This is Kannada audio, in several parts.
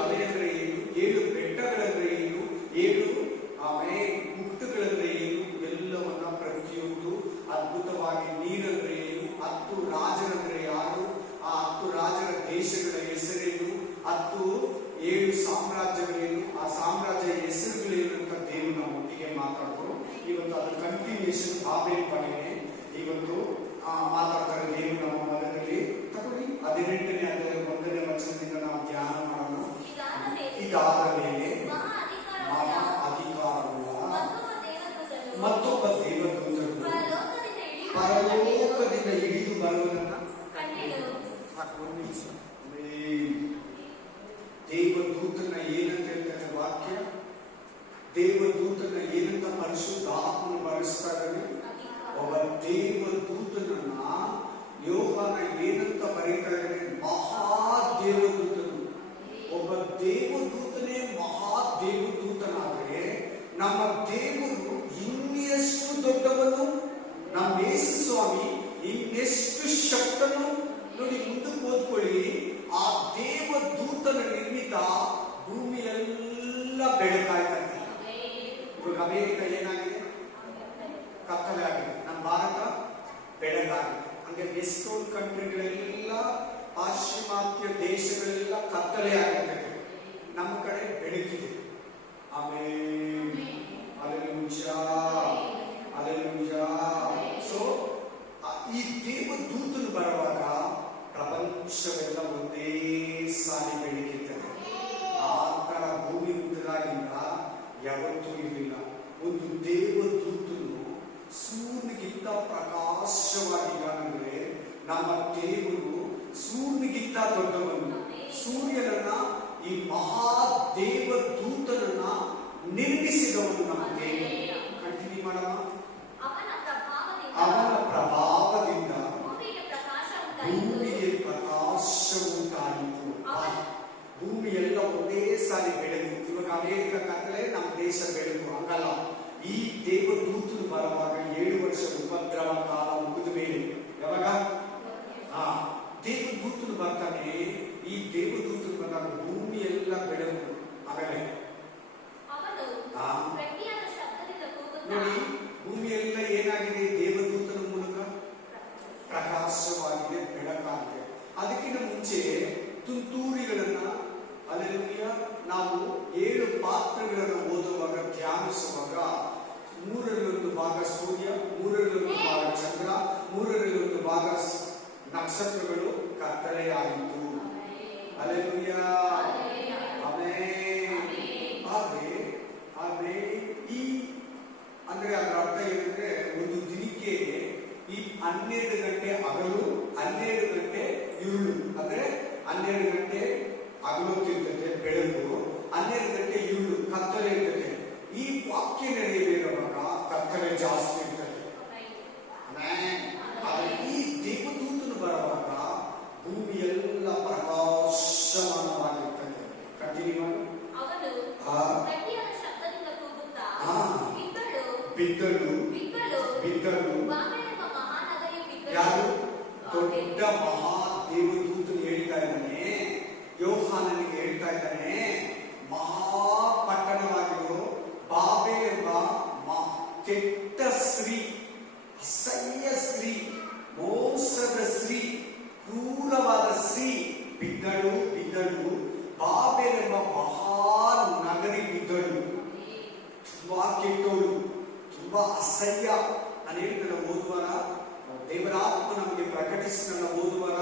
ಅವೆಂದರೆ ಏನು, 7 ಬೆಟ್ಟಗಳಂದ್ರೆ ಏನು, 7 ಮುಕ್ತುಗಳಂದ್ರೆ ಏನು, ಎಲ್ಲವನ್ನ ಪ್ರತಿಯೊಂದು ಅದ್ಭುತವಾಗಿ, ನೀರಂದ್ರೆ ಏನು, 10 ರಾಜರಂದ್ರೆ ಯಾರು, ಆ 10 ರಾಜರ ದೇಶಗಳ ಹೆಸರೇನು, 7 ಸಾಮ್ರಾಜ್ಯಗಳೇನು, ಆ ಸಾಮ್ರಾಜ್ಯ ಹೆಸರುಗಳೇನು ಅಂತ ದೇವರು ನಾವು ಒಟ್ಟಿಗೆ ಮಾತಾಡಿದ್ರು. ಇವತ್ತು ಅದರ ಕಂಟಿನ್ಯೂಷನ್ ಬಾಬೇಲ್ ಬಗ್ಗೆ ಇವತ್ತು ಮಾತಾಡ್ತಾರೆ ದೇವರು ನಮ್ಮ ಮನದಲ್ಲಿ. ತಗೊಳ್ಳಿ 18ನೇ ಅಧ್ಯಾಯ 1ನೇ ವಚನದಿಂದ ನಾವು ಧ್ಯಾನ ಮಾಡೋಣ. ಇದಾದ ಮೇಲೆ ಮಹಾ ಅಧಿಕಾರವುಳ್ಳ ಮತ್ತೊಬ್ಬ ದೇವದೂತನು ಪರಲೋಕದಿಂದ ಇಳಿದು ಬರುವುದನ್ನ ದೇವದೂತನ ಏನಂತ ಹೇಳ್ತಾರೆ ವಾಕ್ಯ, ದೇವದೂತನ ಏನಂತ ಪರಿಶುದ್ಧಾತ್ಮನು ಬಳಸ್ತಾ ಇದ್ದಾನೆ. ಒಬ್ಬ ದೇವದೂತನನ್ನ ಯೋಹಾನ ಏನಂತ ಬರೀತಾ ಇದ್ದಾನೆ, ಮಹಾದೇವದೂತನು. ಒಬ್ಬ ದೇವದೂತನೇ ಮಹಾದೇವದೂತನಾದರೆ ನಮ್ಮ ದೇವರು ಇನ್ನೆಷ್ಟು ದೊಡ್ಡವನು, ನಮ್ಮ ಯೇಸು ಸ್ವಾಮಿ ಇನ್ನೆಷ್ಟು ಶಕ್ತನು ನೋಡಿ. ಮುಂದಕ್ಕೆ ಓದ್ಕೊಳ್ಳಿ. ಆ ದೇವದೂತನ ನಿರ್ಮಿತ ಭೂಮಿಯೆಲ್ಲ ಬೆಳಕಾಯ್ತಂತೆ. ಇವಾಗ ಅಮೇರಿಕ ಏನಾಗಿದೆ, ಕತ್ತಲೆ ಆಗಿದೆ. ನಮ್ಮ ಭಾರತ ಬೆಳಗಾಗಿದೆ. ಹಂಗೆ ವೆಸ್ಟರ್ನ್ ಕಂಟ್ರಿಗಳೆಲ್ಲ, ಪಾಶ್ಚಿಮಾತ್ಯ ದೇಶಗಳೆಲ್ಲ ಕತ್ತಲೆ ಆಗಿದೆ. ನಮ್ಮ ಕಡೆ ಬೆಳಕಿದೆ. ಆಮೇಲೆ ಸೊ ಈ ದೇವದೂತನು ಬರುವಾಗ ಪ್ರಪಂಚವೆಲ್ಲ ಒಂದೇ ಸಾರಿ ಬೆಳಕಿರ್ತದೆ. ಆ ತರ ಭೂಮಿ ಉಂಟಾಗಿಂದ ಯಾವತ್ತೂ ಇರಲಿಲ್ಲ. ಒಂದು ದೇವದೂತನು ಸೂರ್ಯನಿಗಿಂತ ಪ್ರಕಾಶವಾಗಿದ್ದಾನಂದ್ರೆ ನಮ್ಮ ದೇವರು ಸೂರ್ಯನಿಗಿಂತ ದೊಡ್ಡವನು. ಸೂರ್ಯನನ್ನ, ಈ ಮಹಾದೇವದೂತನನ್ನ ನಿರ್ಮಿಸಿದವನು ನಮ್ಮ ದೇವರು. ಕಂಟಿನ್ಯೂ ಮಾಡೋಣ. ಅವನ ಪ್ರಭಾವದಿಂದ ಭೂಮಿಗೆ ಪ್ರಕಾಶ ಉಂಟಾಯಿತು. ಭೂಮಿ ಎಲ್ಲ ಒಂದೇ ಸಾರಿ ಬೆಳಕು. ಇವಾಗ ಅಮೇರಿಕ ಕತ್ತಲೆ, ನಮ್ಮ ದೇಶ ಬೆಳಕು. ಹಂಗಲ್ಲ. ಈ ದೇವದೂತನು ಬರುವಾಗ 7 ವರ್ಷ ಉಪದ್ರವ ಕಾಲ ಮುಗಿದ ಮೇಲೆ, ಯಾವಾಗ ದೇವದೂತನು ಬರ್ತಾನೆ, ಈ ದೇವದೂತನು ಬಂದಾಗ ಭೂಮಿ ಎಲ್ಲ ಬೆಳಕು. ಆಮೇಲೆ ನೋಡಿ, ಭೂಮಿ ಎಲ್ಲ ಏನಾಗಿದೆ, ದೇವದೂತನ ಮೂಲಕ ಪ್ರಕಾಶವಾಗಿದೆ, ಬೆಳಕಾಗಿದೆ. ಅದಕ್ಕಿಂತ ಮುಂಚೆ ತುಂತೂರಿಗಳನ್ನ, ಅಲ್ಲೆಲ್ಲೂಯ, ನಾವು 7 ಪಾತ್ರಗಳನ್ನು ಓದುವಾಗ, ಧ್ಯಾನಿಸುವಾಗ 3/1 ಭಾಗ ಸೂರ್ಯ, 3/1 ಭಾಗ ಚಂದ್ರ, 3/1 ಭಾಗ ನಕ್ಷತ್ರಗಳು ಕತ್ತಲೆಯಾಯಿತು. ಅಲ್ಲೆಲ್ಲೂಯ, ಆದ್ರೆ ಈ ಅಂದ್ರೆ ಅದರ ಅರ್ಥ ಏನಂದ್ರೆ, ಒಂದು ದಿನಕ್ಕೆ ಈ 12 ಗಂಟೆ ಹಗಲು, 12 ಗಂಟೆ ಇರುಳು. ಅಂದ್ರೆ 12 ಗಂಟೆ ಹಗಲೊತ್ತಿರ್ತದೆ ಬೆಳಕು, 12 ಗಂಟೆ ಇರುಳು ಕತ್ತಲೆ ಇರ್ತದೆ. ಈ ವಾಕ್ಯ ನೆರವೇರುವಾಗ ಕತ್ತಲೆ ಜಾಸ್ತಿ ಇರ್ತದೆ. ಆದ್ರೆ ಈ ದೇವದೂತನು ಬರುವಾಗ ಭೂಮಿಯೆಲ್ಲ ಪ್ರಕಾಶಮಾನವಾಗಿರ್ತದೆ. ಕಂಟಿನ್ಯೂ ಮಾಡಿ. ಬಿದ್ದಳು. ಯಾರು? ದೊಡ್ಡ ಮಹಾದೇವದೂತನು ಹೇಳ್ತಾ ಇದ್ದಾನೆ, ಯೋಹಾನನಿಗೆ ಹೇಳ್ತಾ ಇದ್ದಾನೆ, ಮಹಾಪಟ್ಟಣವಾಗಿರೋ ಬಾಬೆಲ್ ಎಂಬ ಕೆಟ್ಟ ಸ್ತ್ರೀ, ಅಸಹ್ಯ ಸ್ತ್ರೀ, ಮೋಸದ ಸ್ತ್ರೀ, ಕ್ರೂರವಾದ ಸ್ತ್ರೀ ಬಿದ್ದಳು. ಬಾಬೆಲ್ ಎಂಬ ಮಹಾನಗರಿ ಬಿದ್ದಳು. ತುಂಬಾ ಕೆಟ್ಟವಳು, ತುಂಬಾ ಅಸಹ್ಯ. ನಾನು ಹೇಳ್ತೇನೆ, ಓದುವಾರ ದೇವರಾತ್ಮ ನಮಗೆ ಪ್ರಕಟಿಸಿದ ಓದುವಾರ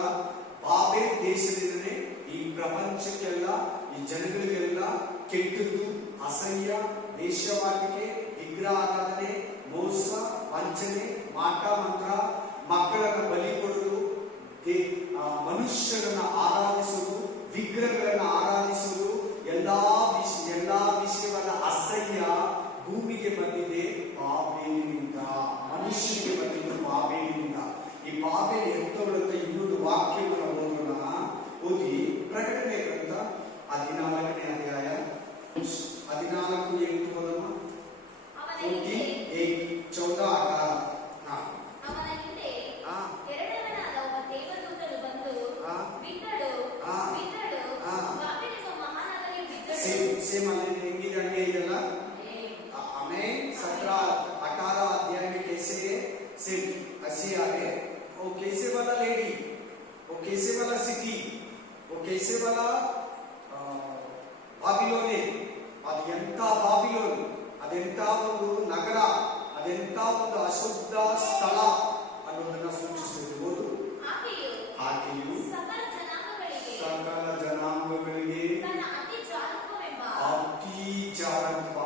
ಬಾಬೆಲ್ ದೇಶದಿಂದಲೇ ಈ ಪ್ರಪಂಚಕ್ಕೆಲ್ಲ, ಈ ಜನಗಳಿಗೆಲ್ಲ ಕೆಟ್ಟದ್ದು, ಅಸಹ್ಯ, ವೇಶ್ಯವಾಟಿಕೆ, ವಿಗ್ರಹ ಆರಾಧನೆ, ಮೋಸ, ವಂಚನೆ, ಮಾಟ ಮಂತ್ರ, ಮಕ್ಕಳನ್ನ ಬಲಿ ಕೊಡುವುದು, ಮನುಷ್ಯರನ್ನ ಆರಾಧಿಸುವುದು, ವಿಗ್ರಹಗಳನ್ನ ಆರಾಧಿಸುವುದು, ಎಲ್ಲಾ ವಿಷಯವಾದ ಅಸಹ್ಯ ಭೂಮಿಗೆ ಬಂದಿದೆ ಬಾಬೇಲಿನಿಂದ. ಮನುಷ್ಯನಿಗೆ ಬಂದಿದ್ದು ಬಾಬೇಲಿನಿಂದ. ಈ ಬಾಬೇಲ್ ಎಂತವಳಂತ ಇನ್ನೊಂದು ವಾಕ್ಯವನ್ನು ಓದೋಣ. ಓದಿ ಪ್ರಕಟಣೆ ಗ್ರಂಥ 14ನೇ ಅಧ್ಯಾಯ 14:8 ಓದೋಣ. 14:14. ಸೇಮ್ ಅಲ್ಲಿ ಹೆಂಗಿದೆ ಹಂಗೆ ಇದೆಲ್ಲ हमें 17-18 अध्याय में कैसे सेम ऐसे आ रहे वो कैसे वाला लेडी वो कैसे वाला सिटी वो कैसे वाला ಬಾಬಿಲೋನೆ ಅದು ಎಂತ ಬಾಬಿಲೋನ್ ಅದೆಂತ ಒಂದು ನಗರ ಅದೆಂತ ಒಂದು ಅಶುದ್ಧ ಸ್ಥಳ ಅನ್ನೋದನ್ನ ಸೂಚಿಸುವುದು ಆಕೆಯು ಸಕಲ ಜನಾಂಗಗಳಿಗೆ ಅತಿ ಜಾರತ್ವ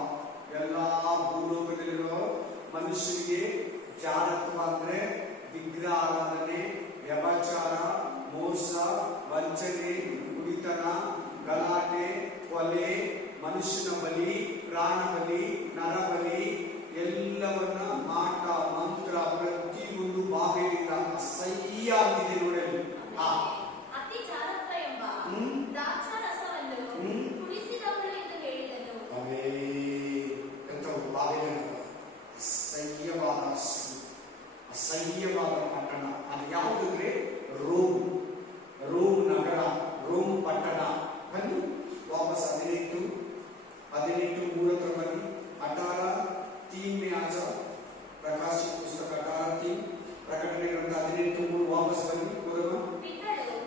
ಎಲ್ಲಾ ಭೂಲೋಕದಲ್ಲಿರೋ ಮನುಷ್ಯರಿಗೆ ಜಾರತ್ವ ಅಂದ್ರೆ ವಿಗ್ರಹ ಆರಾಧನೆ ವ್ಯಭಚಾರ ಮೋಸ ವಂಚನೆ ಕುಡಿತನ ಗಲಾಟೆ ಕೊಲೆ ಮನುಷ್ಯನ ಬಲಿ ಪ್ರಾಣ ಬಲಿ ನರಬಲಿ ಎಲ್ಲವನ್ನ ಮಾಟ ಮಂತ್ರ ಪ್ರತಿಯೊಂದು ಬಾಬೆಲಿಂದ ಅಸಹ್ಯ ಆಗಿದೆ ನೋಡಿ ಅತಿ ಜಾರತ್ವ ಎಂಬ ದ್ರಾಕ್ಷಾರಸವನ್ನು ಕುಡಿಸಿದವಳು ಎಂದು ಹೇಳಿದನು. ಅವೇ ಎಂತವು ಬಾಬೆಲಿನ ಅಸಹ್ಯವಾದ ಪಟ್ಟಣ ಅದು ಯಾವುದಂದ್ರೆ ರೋಮ್ ನಗರ ರೋಮ್ ಪಟ್ಟಣ. ಬನ್ನಿ ವಾಪಸ್ 18 3 ಹತ್ರ ಬನ್ನಿ. 18:3 में आ जाओ. प्रकाशित पुस्तक 18:3 प्रकटने ग्रंथ 18:3 वापस बन्नी.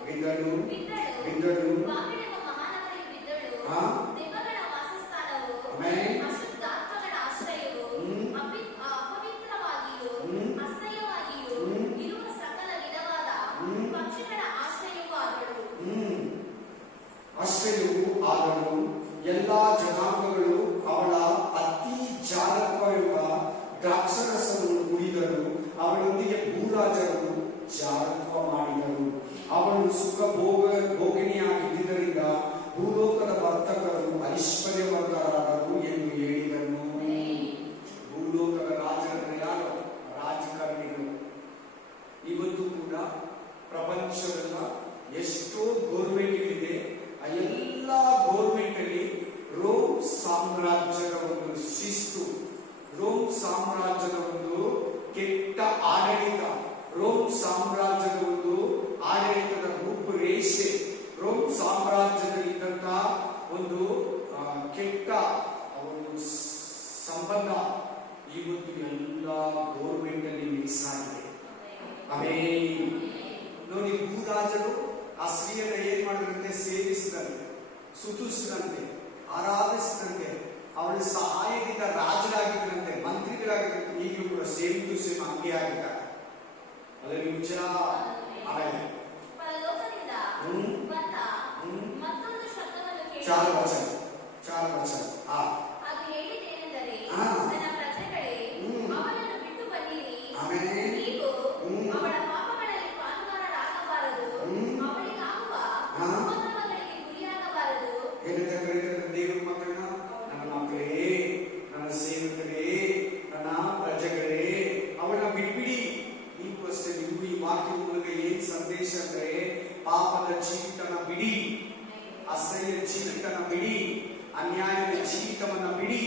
ಬಿದ್ದಳು ಬಾಬಿಲೋನ ಮಹಾನಗರಿ ಬಿದ್ದಳು. ದೆವ್ವಗಳ ವಾಸಸ್ಥಾನವು, ಅಶುದ್ಧಾತ್ಮಗಳ ಆಶ್ರಯವು, ಅಪವಿತ್ರವಾಗಿಯೂ ಅಸಹ್ಯವಾಗಿಯೂ ಇರುವ ಸಕಲ ವಿಧವಾದ ಪಕ್ಷಿಗಳ ಆಶ್ರಯವೂ ಆದಳು. ಎಲ್ಲಾ ಜನಾಂಗಗಳು ಅವಳ ಅತಿ ಜಾರತ್ವವೆಂಬ ದ್ರಾಕ್ಷಾರಸವನ್ನು ಕುಡಿದರು. ಅವಳೊಂದಿಗೆ ಭೂರಾಜರು ಜಾರತ್ವ ಮಾಡಿದರು. ಅವಳು ಸುಖ ಭೋಗಿಣಿಯಾಗಿದ್ದರಿಂದ ಭೂಲೋಕದ ವರ್ತಕರು ಐಶ್ವರ್ಯವಂತರಾದರು ಎಂದು ಹೇಳಿದನು. ಭೂಲೋಕದ ರಾಜರನ್ನು ಯಾರು? ರಾಜಕಾರಣಿಗಳು. ಇವತ್ತು ಕೂಡ ಪ್ರಪಂಚದ ಎಷ್ಟೋ ಗೌರ್ಮೆಂಟ್ಗಳಿದೆ. ಆ ಎಲ್ಲ ಗೌರ್ಮೆಂಟ್ ಅಲ್ಲಿ ರೋಮ್ ಸಾಮ್ರಾಜ್ಯದ ಒಂದು ಶಿಸ್ತು, ರೋಮ್ ಸಾಮ್ರಾಜ್ಯದ ಒಂದು ಕೆಟ್ಟ ಆಡಳಿತ, ರೋಮ್ ಸಾಮ್ರಾಜ್ಯದ ಒಂದು ಆಡಳಿತದ ರೂಪುರೇಷೆ, ರೋಮ್ ಸಾಮ್ರಾಜ್ಯದಲ್ಲಿದ್ದಂತ ಒಂದು ಕೆಟ್ಟ ಒಂದು ಸಂಬಂಧ ಇವತ್ತು ಎಲ್ಲ ಗೌರ್ಮೆಂಟ್ ಅಲ್ಲಿ ಮಿಕ್ಸ್ ಆಗಿದೆ. ನೋಡಿ, ಭೂರಾಜರು ಆ ಸ್ತ್ರೀಯನ್ನ ಏನ್ ಮಾಡಿದ್ರಂತೆ? ಸೇವಿಸಿದಂತೆ, ಸುತುಸಿದಂತೆ, ಆರಾಧಿಸಿದಂತೆ, ಅವಳ ಸಹಾಯದಿಂದ ರಾಜರಾಗಿದ್ದರಂತೆ, ಮಂತ್ರಿಗಳಾಗಿದ್ದಂತೆ. ಈಗಲೂ ಕೂಡ ಸೇಮ್ ಟು ಸೇಮ್ ಹಂಗೆ ಆಗಿದ್ದಾರೆ. ಆಮೇಲೆ ಪರಲೋಕದಿಂದ ಬಂದ ಮತ್ತೊಂದು ಶಬ್ದವನ್ನು ಕೇಳಿದೆನು. ಚಾರ್ ವಚನ ಅದು ಹೇಳಿದ್ದೇನೆಂದರೆ, ನನ್ನ ಪ್ರಜೆಗಳೇ, ಅವನನ್ನು ಬಿಟ್ಟು ಬನ್ನಿರಿ. ನೀವು ಅವಳ ಪಾಪಗಳಲ್ಲಿ ಪಾಲುಗಾರರಾಗಬಾರದು, ಅವಳಿಗಾಗುವ ಉಪದ್ರವಗಳಿಗೆ ಗುರಿಯಾಗಬಾರದು. ಏನಂತ ಕರೀತಾರೆ ದೇವರ ಮಕ್ಕಳನ್ನ? ನನ್ನ ಮಕ್ಕಳೇ, ನನ್ನ ಸೇವಕರೇ, ನನ್ನ ಪ್ರಜೆಗಳೇ, ಅವಳನ್ನ ಬಿಟ್ಬಿಡಿ. ನೀವು ಅಷ್ಟೇ. ನೀವು ಈ ವಾಕ್ಯದ ಮೂಲಕ ಏನ್ ಸಂದೇಶ ಅಂದ್ರೆ, ಪಾಪದ ಜೀವಿತನ ಬಿಡಿ, ಅಸಹ್ಯ ಜೀವಿತನ ಬಿಡಿ, ಅನ್ಯಾಯದ ಜೀವಿತವನ್ನ ಬಿಡಿ,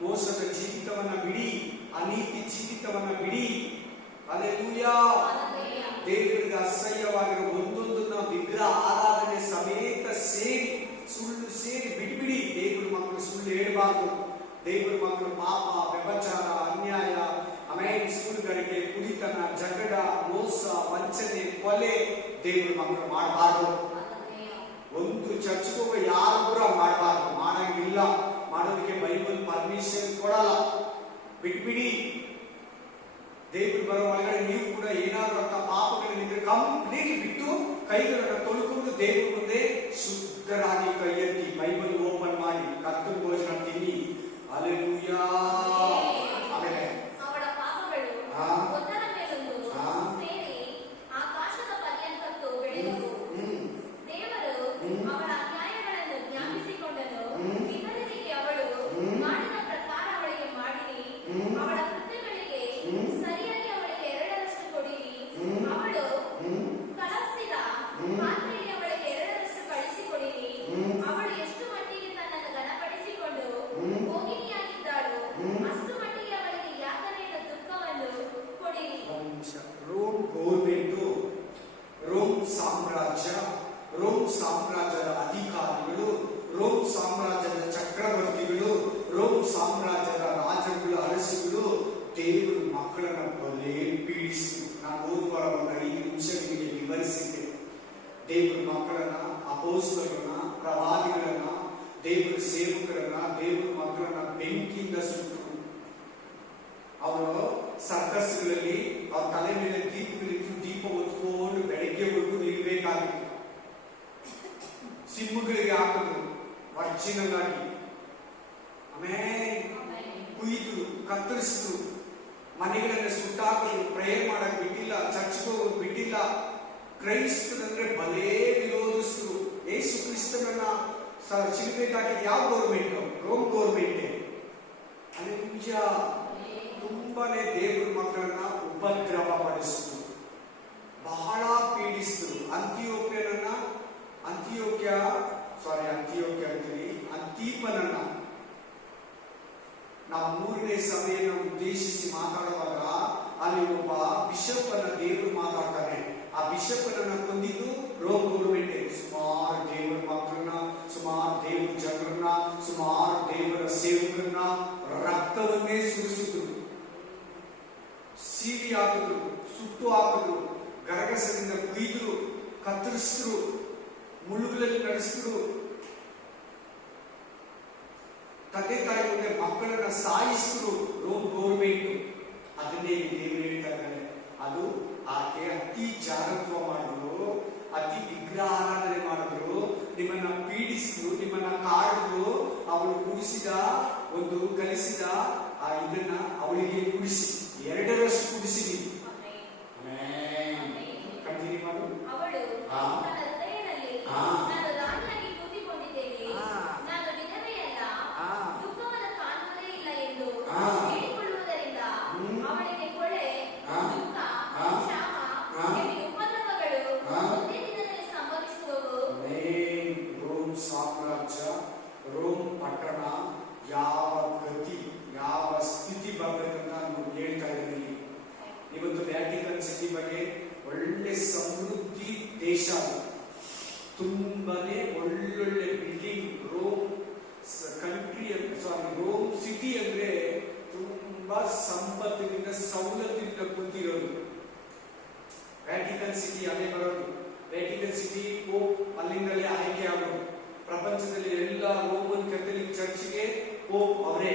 ಮೋಸದ ಜೀವಿತವನ್ನ ಬಿಡಿ, ಅನೀತಿ ಜೀವಿತವನ್ನ ಬಿಡಿ. ಹಲ್ಲೆಲೂಯಾ. ದೇವರಿಗೆ ಅಸಹ್ಯವಾಗಿರೋ ಒಂದೊಂದನ್ನ ವಿಗ್ರಹ ಆರಾಧನೆ ಸಮೇತ ಸೇರಿ, ಸುಳ್ಳು ಸೇರಿ ಬಿಟ್ಬಿಡಿ. ದೇವರ ಮಕ್ಕಳು ಸುಳ್ಳು ಹೇಳಬಾರ್ದು. ದೇವರ ಮಕ್ಕಳು ಪಾಪ, ವ್ಯಭಚಾರ, ಅನ್ಯಾಯ, ಆಮೇಲೆ ಸುಳ್ಳುಗಾರಿಕೆ, ಕುಡಿತನ, ಜಗಳ, ಮೋಸ, ವಂಚನೆ, ಕೊಲೆ ದೇವರ ಮಕ್ಕಳು ಮಾಡಬಾರ್ದು. ಒಂದು ಚರ್ಚ್ಗೆ ಹೋಗೋ ಯಾರು ಕೂಡ ಮಾಡಬಾರ್ದು, ಮಾಡಂಗಿಲ್ಲ. ಮಾಡೋದಕ್ಕೆ ಬೈಬಲ್ ಪರ್ಮಿಷನ್ ಕೊಡಲ್ಲ. ಬಿಟ್ಬಿಡಿ. ದೇವರು ಬರೋ ಒಳಗಡೆ ನೀವು ಕೂಡ ಏನಾದ್ರೂ ಅಂತ ಪಾಪಗಳಿದ್ರೆ ಕಂಪ್ಲೀಟ್ ಬಿಟ್ಟು ಕೈಗಳನ್ನು ತೊಳ್ಕೊಂಡು ದೇವರ ಮುಂದೆ ಶುದ್ಧರಾಗಿ ಕೈ ಎತ್ತಿ ಬೈಬಲ್ ಓಪನ್ ಮಾಡಿ ಕರ್ತನ ಭೋಜನ ತಿನ್ನಿ. ಹಲ್ಲೆಲೂಯಾ. ಆಮೇಲೆ ಅವಳ ಪಾಪಗಳು ಒಂದರ ಮೇಲೊಂದು ಸೇರಿ ಆಕಾಶದ ಪರ್ಯಂತಕ್ಕೂ ಬೆಳೆದವು. ದೇವರು ಅವಳ ಅನ್ಯಾಯಗಳನ್ನು ಜ್ಞಾಪಿಸಿಕೊಂಡನು. ಇತರರಿಗೆ ಅವಳು ಮಾಡಿದ ಪ್ರಕಾರ ಅವಳಿಗೆ ಮಾಡಿರಿ. ಅವಳ ಕೃತ್ಯಗಳಿಗೆ ಸರಿಯಾಗಿ ಅವಳಿಗೆ 2ರಷ್ಟು ಕೊಡಿರಿ. ಅವಳು ಕಲಸಿದ ಪಾತ್ರೆಯಲ್ಲಿ ಅವಳಿಗೆ 2ರಷ್ಟು ಕಳಿಸಿಕೊಡಿರಿ. ಅವಳು ಎಷ್ಟು ಮಟ್ಟಿಗೆ ದೇವರು ಮಕ್ಕಳನ್ನ ಬಲೇ ಪೀಡಿಸಿದ್ರು. ನಾನು ಓದುವಾಗ ಒಂದು 5 ನಿಮಿಷ ನಿಮಗೆ ವಿವರಿಸಿದ್ದೆ. ದೇವರ ಮಕ್ಕಳನ್ನ, ಅಪೊಸ್ತಲರನ್ನ, ಪ್ರವಾದಿಗಳನ್ನ, ದೇವರ ಸೇವಕರನ್ನ, ದೇವರ ಮಕ್ಕಳನ್ನ ಬೆಂಕಿಯಿಂದ ಸುಟ್ಟರು. ಅವರು ಸರ್ಕಸ್ಗಳಲ್ಲಿ ಅವ್ರ ತಲೆ ಮೇಲೆ ದೀಪಗಳಿತ್ತು, ದೀಪ ಹೊತ್ಕೊಂಡು ಬೆಳಗ್ಗೆವರೆಗೂ ನಿಲ್ಬೇಕಾಗಿತ್ತು. ಸಿಂಹಗಳಿಗೆ ಹಾಕಿದ್ರು ಒರಿಜಿನಲ್ ಆಗಿ. ಆಮೇಲೆ ಕುಯ್ದು ಕತ್ತರಿಸಿದ್ರು, ಮನೆಗಳನ್ನ ಸುಟ್ಟಾಕಿದ್ರು, ಪ್ರೇಯರ್ ಮಾಡಕ್ ಬಿಟ್ಟಿಲ್ಲ, ಚರ್ಚ್ಗೆ ಹೋಗೋದು ಬಿಟ್ಟಿಲ್ಲ. ಕ್ರೈಸ್ತರಂದ್ರೆ ಬಲೇ ವಿರೋಧಿಸಿದ್ರು. ಯೇಸು ಕ್ರಿಸ್ತನನ್ನ ಶಿಲ್ಬೇಕಾಗಿದ್ದು ಯಾವ ಗೌರ್ಮೆಂಟ್? Rome government. ಅಲ್ಲಿ ನಿಜ ತುಂಬಾನೇ ದೇವರ ಮಕ್ಕಳನ್ನ ಉಪದ್ರವ ಪಡಿಸಿದ್ರು, ಬಹಳ ಪೀಡಿಸಿದ್ರು. ಅಂತೀಪನನ್ನ ನಾವು 3ನೇ ಸಭೆಯನ್ನು ಉದ್ದೇಶಿಸಿ ಮಾತಾಡುವಾಗ ಅಲ್ಲಿ ಒಬ್ಬ ಬಿಷಪ್ ಅನ್ನ ದೇವರು ಮಾತಾಡ್ತಾನೆ. ಆ ಬಿಷಪ್ ಅನ್ನ ಕೊಂದಿದ್ದು ರೋಮ್ ಗೌರ್ಮೆಂಟ್. ಸುಮಾರು ದೇವರ ಮಕ್ಕಳನ್ನ, ಸುಮಾರು ದೇವರ ಜನರನ್ನ, ಸುಮಾರು ದೇವರ ಸೇವಕರನ್ನ ರಕ್ತವನ್ನೇ ಸುರಿಸಿದ್ರು, ಸೀಡಿ ಹಾಕಿದ್ರು, ಸುಟ್ಟು ಹಾಕಿದ್ರು, ಗರಗಸದಿಂದ ಕುಯ್ದ್ರು, ಕತ್ತರಿಸಿದ್ರು, ಮುಳುಗುಲಲ್ಲಿ ನಡೆಸಿದ್ರು. ತಂದೆ ತಾಯಿ ಮುಂದೆ ಮಕ್ಕಳನ್ನ ಸಾಯಿಸಿದ್ರು ರೋಮ್ ಗೌರ್ಮೆಂಟ್. ಅದನ್ನೇ ದೇವರು ಹೇಳ್ತಾ ಇದ್ದಾರೆ. ಅದು ಆಕೆ ಅತಿ ಜಾಗತ್ವ ಮಾಡಿದ್ರು, ಅತಿ ವಿಗ್ರಹಾರಾಧನೆ ಮಾಡಿದ್ರು, ನಿಮ್ಮನ್ನ ಪೀಡಿಸಿದ್ರು, ನಿಮ್ಮನ್ನ ಕಾಡಿದ್ರು. ಅವಳು ಕುಡಿಸಿದ ಒಂದು ಕಲಿಸಿದ ಆ ಇದನ್ನ ಅವಳಿಗೆ ಕುಡಿಸಿ 2 ವರ್ಷ ಕುಡಿಸಿದೀನಿ. ಕಂಟಿನ್ಯೂ ಮಾಡು. ಸಾಮ್ರಾಜ್ಯ, ರೋಮ್ ಪಟ್ಟಣ ಯಾವ ಗತಿ, ಯಾವ ಸ್ಥಿತಿ ಬರಬೇಕಂತ ನಾನು ಹೇಳ್ತಾ ಇದ್ದೀನಿ. ಇವತ್ತು ವ್ಯಾಟಿಕನ್ ಸಿಟಿ ಬಗ್ಗೆ ಒಳ್ಳೆ ಸಮೃದ್ಧಿ ದೇಶ, ತುಂಬಾನೇ ಒಳ್ಳೊಳ್ಳೆ building. Rome country Rome city ಅಂದ್ರೆ ತುಂಬಾ ಸಂಪತ್ತಿನಿಂದ, ಸವಲತ್ತಿನಿಂದ ಕೂತಿರೋದು. ವ್ಯಾಟಿಕನ್ ಸಿಟಿ ಅದೇ ಬರೋದು. ವ್ಯಾಟಿಕನ್ ಸಿಟಿ ಪೋಪ್ ಅಲ್ಲಿಂದಲೇ ಆಯ್ಕೆ ಆಗೋದು. ಪ್ರಪಂಚದಲ್ಲಿ ಎಲ್ಲ ರೋಮನ್ ಕ್ಯಾಥಲಿಕ್ ಚರ್ಚ್ಗೆ ಪೋಪ್ ಅವರೇ.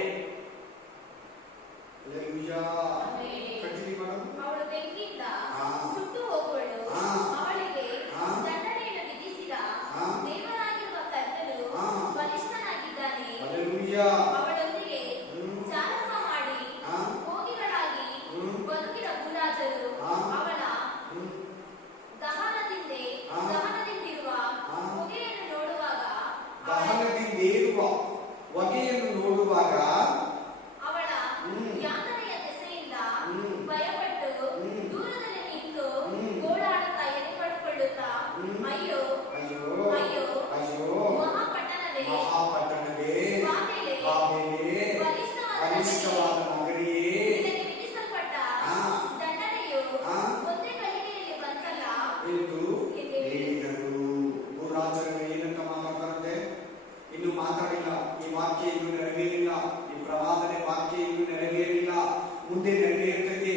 ಕಂಟಿನ್ಯೂ ಮಾಡೋದು. ಅವಳು ಬೆಂಕಿಯಿಂದ ಸುಟ್ಟು ಹೋಗುವಳು. ಅವಳಿಗೆ ದಂಡನೆಯನ್ನು ವಿಧಿಸಿದ ದೇವರಾಗಿರುವ ಕರ್ತನು ಬಲಿಷ್ಠನಾಗಿದ್ದಾನೆ. ಅವಳೊಂದಿಗೆ ಜಾಲಕ ಮಾಡಿ ಭೋಗಿಗಳಾಗಿ ಬದುಕಿದ ಭೂರಾಜರು ಅವಳ ದಹನದಿಂದಿರುವ ಹೊಗೆಯನ್ನು ನೋಡುವಾಗ ಅವಳ ಯಾತನೆಯ ದೆಸೆಯಿಂದ ಭಯಪಟ್ಟು ದೂರದಲ್ಲಿ ನಿಂತು ಗೋಳಾಡುತ್ತಾ ಎದೆ ಪಡ್ಕೊಳ್ಳುತ್ತಾ, ಅಯ್ಯೋ ಅಯ್ಯೋ ಅಯ್ಯೋ ಮಹಾಪಟ್ಟಣವೇ, ಬಾಬೆಲೇ, ಬಲಿಷ್ಠವಾದ ನಗರಿಯೇ, ನಿನಗೆ ವಿಧಿಸಲ್ಪಟ್ಟ ದಂಡನೆಯು ಒಂದೇ ಗಳಿಗೆಯಲ್ಲಿ ಬಂತಲ್ಲ ಎಂದು ಹೇಳಿದರು. ಭೂರಾಜರು ಏನಂತ ಮಾತಾಡ್ತಾರಂತೆ? ಇನ್ನು ಮಾತಾಡಿಲ್ಲ. ಈ ವಾಕ್ಯ ಇನ್ನೂ ನೆರವೇರಿಲ್ಲ. ಈ ಪ್ರವಾದನೆ ವಾಕ್ಯ ಇನ್ನೂ ನೆರವೇರಿಲ್ಲ. ಮುಂದೆ ನೆರವೇರ್ತದೆ.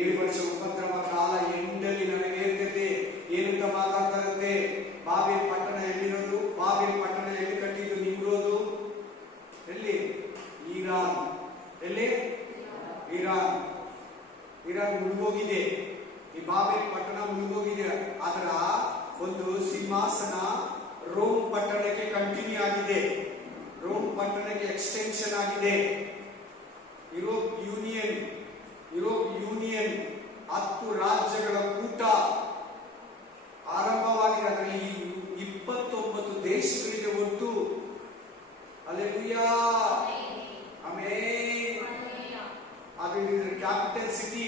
7 ವರ್ಷ ಉಪದ್ರವ ಕಾಲ ಎಂಡಲ್ಲಿ ನೆರವೇರ್ತದೆ. ಏನಂತ ಮಾತಾಡ್ತಾರಂತೆ? ಬಾಬೆಲ್ ಪಟ್ಟಣ ಎಲ್ಲಿರೋದು? ಬಾಬೆಲ್ ಪಟ್ಟಣ ಎಲ್ಲಿ ಕಟ್ಟಿದ್ದು? ನಿಮ್ರೋದು ಎಲ್ಲಿ? ಇರಾನ್. ಎಲ್ಲಿ? ಇರಾನ್. ಇರಾನ್ ಮುಳುಗೋಗಿದೆ. ಈ ಬಾಬೆಲ್ ಪಟ್ಟಣ ಮುಳುಗೋಗಿದೆ. ಅದರ ಒಂದು ಸಿಂಹಾಸನ ರೋಮ್ ಪಟ್ಟಣಕ್ಕೆ ಕಂಟಿನ್ಯೂ ಆಗಿದೆ. ರೋಮ್ ಪಟ್ಟಣಕ್ಕೆ ಎಕ್ಸ್ಟೆನ್ಷನ್ ಆಗಿದೆ. ಯುರೋಪ್ ಯೂನಿಯನ್ 10 ರಾಜ್ಯಗಳ ಕೂಟ ಆರಂಭವಾಗಿದೆ. ಅದರಲ್ಲಿ 29 ದೇಶಗಳಿಗೆ ಒಟ್ಟು. Hallelujah, amen. ಅದು ಇದರ ಕ್ಯಾಪಿಟಲ್ ಸಿಟಿ.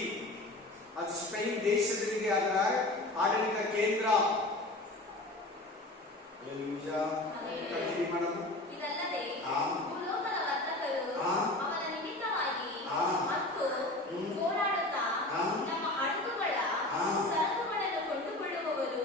ಅದು ಸ್ಪೇನ್ ದೇಶದಲ್ಲಿದೆ. ಅದರ ಆಡಳಿತ ಕೇಂದ್ರ. ಇದಲ್ಲದೆ ಭೂಲೋಕದ ವರ್ತಕರು ಅವನ ನಿಮಿತ್ತವಾಗಿ ಮತ್ತು ಹೋರಾಡುತ್ತಾ ನಮ್ಮ ಹಡಗುಗಳ ಸರಕುಗಳನ್ನು ಕೊಂಡುಕೊಳ್ಳುವವರು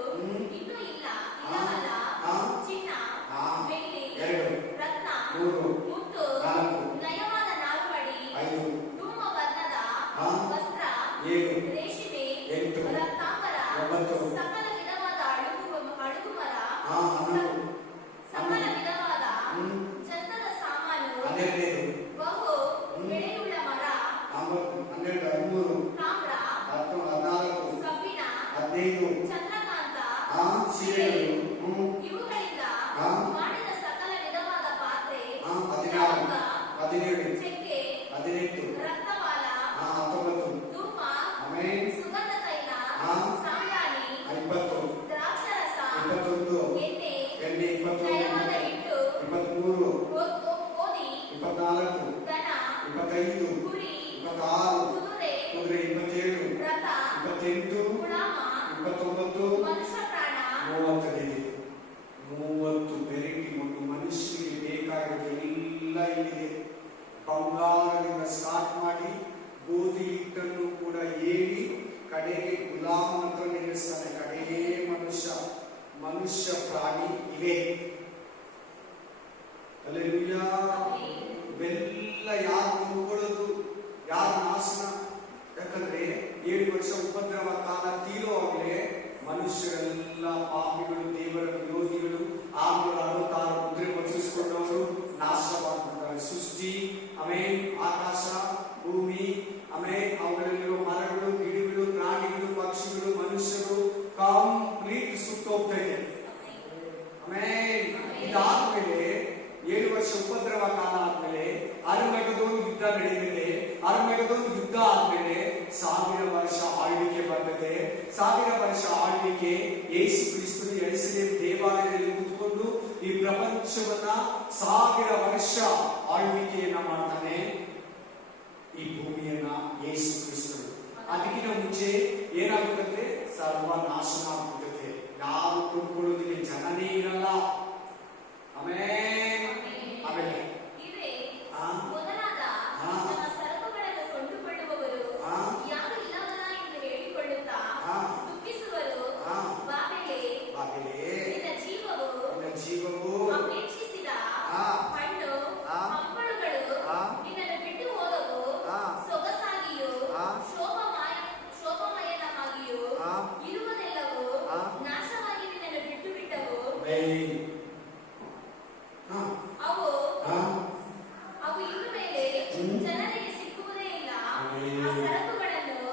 ಇಲ್ಲಿದೆ. ಬಂಗಾರದಿಂದ ಸ್ಟಾರ್ಟ್ ಮಾಡಿ ಗೋಧಿ ಹಿಟ್ಟನ್ನು ಕೂಡ ಏರಿ ಕಡೆಗೆ ಗುಲಾಮನ ಹತ್ರ ನಿಲ್ಲಿಸ್ತಾನೆ. ಕಡೆಗೆ ಮನುಷ್ಯ ಪ್ರಾಣಿ ಇವೆ. ಹಲ್ಲೆಲೂಯಾ. ಇವೆಲ್ಲ ಯಾರು ಕೊಂಡ್ಕೊಳ್ಳೋದು, ಯಾರು ನಾಶನ? ಯಾಕಂದ್ರೆ 7 ವರ್ಷ ಉಪದ್ರವ ಕಾಲ ತೀರುವಾಗಲೇ ಮನುಷ್ಯರೆಲ್ಲ ಪಾಪಿಗಳು, ದೇವರ ವಿರೋಧಿಗಳು, 666 ಮುದ್ರೆ ಬದಲಿಸಿಕೊಂಡವರು ನಾಶವಾಗ್ಬಿಡ್ತಾರೆ. ಸೃಷ್ಟಿ, ಆಮೇಲೆ ಆಕಾಶ, ಭೂಮಿ, ಆಮೇಲೆ ಅವುಗಳಲ್ಲಿರುವ ಮರಗಳು, ಗಿಡಗಳು, ಪ್ರಾಣಿಗಳು, ಪಕ್ಷಿಗಳು, ಮನುಷ್ಯರು ಕಂಪ್ಲೀಟ್ ಸುಟ್ಟೋಗ್ತಾ ಇದೆ. ಆಮೇಲೆ ಇದಾದ್ಮೇಲೆ 7 ವರ್ಷ ಉಪದ್ರವ ಕಾಲ ಆದ್ಮೇಲೆ ಅರ್ಮಗೆದೋನ್ ಯುದ್ಧ ನಡೆಯುತ್ತದೆ. ಅರ್ಮಗೆದೋನ್ ಯುದ್ಧ ಆದ್ಮೇಲೆ 1000 ವರ್ಷ ಆಳ್ವಿಕೆ ಬರ್ತದೆ. 1000 ವರ್ಷ ಆಳ್ವಿಕೆ ಯೇಸು ಕ್ರಿಸ್ತನು ಯೆರೂಸಲೇಮ್ ದೇವಾಲಯದಲ್ಲಿ ಕೂತ್ಕೊಂಡು ಈ ಪ್ರಪಂಚವನ್ನ 1000 ವರ್ಷ ಆಳ್ವಿಕೆಯನ್ನ ಮಾಡ್ತಾನೆ. ಈ ಭೂಮಿಯನ್ನ ಯೇಸು ಕ್ರಿಸ್ತನು. ಅದಕ್ಕಿಂತ ಮುಂಚೆ ಏನಾಗುತ್ತದೆ? ಸರ್ವನಾಶನ ಆಗ್ಬಿಡುತ್ತೆ. ಯಾರು ಕೊಂಡ್ಕೊಳ್ಳೋದಿಕ್ಕೆ ಜನನೇ ಇರಲ್ಲ. ಆಮೇಲೆ ಮೊದಲಾದ ನಮ್ಮ ಸರಕುಗಳನ್ನು ಕೊಂಡುಕೊಳ್ಳುವವರು ಯಾರು ಇಲ್ಲವಲ್ಲ ಎಂದು ಹೇಳಿಕೊಳ್ಳುತ್ತಾ ದುಃಖಿಸುವರು. ಬಾಬೆಲೇ, ನಿನ್ನ ಜೀವವು ಅಪೇಕ್ಷಿಸಿದ ಹಣ್ಣು ಹಂಪಲುಗಳು ನಿನ್ನನ್ನು ಬಿಟ್ಟು ಹೋದವು. ಸೊಗಸಾಗಿಯೂ ಶೋಭಮಯವಾಗಿಯೂ ಇರುವುದೆಲ್ಲವೂ ನಾಶವಾಗಿ ನಿನ್ನನ್ನು ಬಿಟ್ಟು ಬಿಟ್ಟವು. ಅವು ಇನ್ನು ಮೇಲೆ ಜನರಿಗೆ ಸಿಕ್ಕುವುದೇ ಇಲ್ಲ. ಆ ಸರಕುಗಳನ್ನು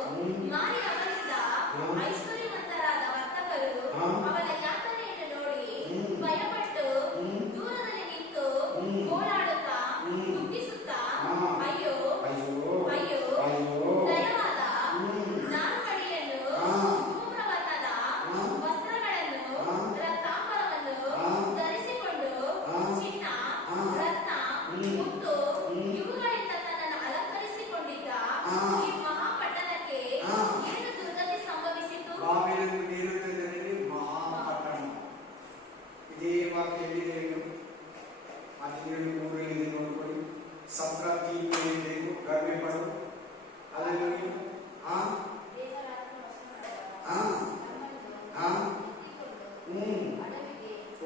ಮಾರಿ ಅವರಿಂದ ಐಶ್ವರ್ಯವಂತರಾದ ವರ್ತಕರು ಅವನ ಯಾತನೆಯನ್ನು ನೋಡಿ ಭಯಪಟ್ಟು ದೂರದಲ್ಲಿ ನಿಂತು ಗೋಳಾಡುತ್ತಾ ದುಃಖಿಸುತ್ತಾ, ಅಯ್ಯೋ ದಯವಾದ ನಾರುಮಡಿಯನ್ನು, ಧೂಮ್ರವರ್ಣದ ವಸ್ತ್ರಗಳನ್ನು, ರಕ್ತಾಂಬರವನ್ನು ಧರಿಸಿಕೊಂಡು ಚಿನ್ನ, ರತ್ನ, ಮುತ್ತು ಇವುಗಳಿಂದ ತನ್ನನ್ನು ಅಲಂಕರಿಸಿಕೊಂಡಿದ್ದ ಈ ಮಹಾಪಟ್ಟಣಕ್ಕೆ ಏನು ದುರ್ಗತಿ ಸಂಭವಿಸಿತು? ಮಹಾಪಟ್ಟಣ. ಇದೇ ವಾಕ್ಯ ಎಲ್ಲಿದೆ? 17:3 ನೋಡ್ಕೊಳ್ಳಿ. 17:3 ಗರ್ಭೆ ಪಡು. ಅದನ್ನು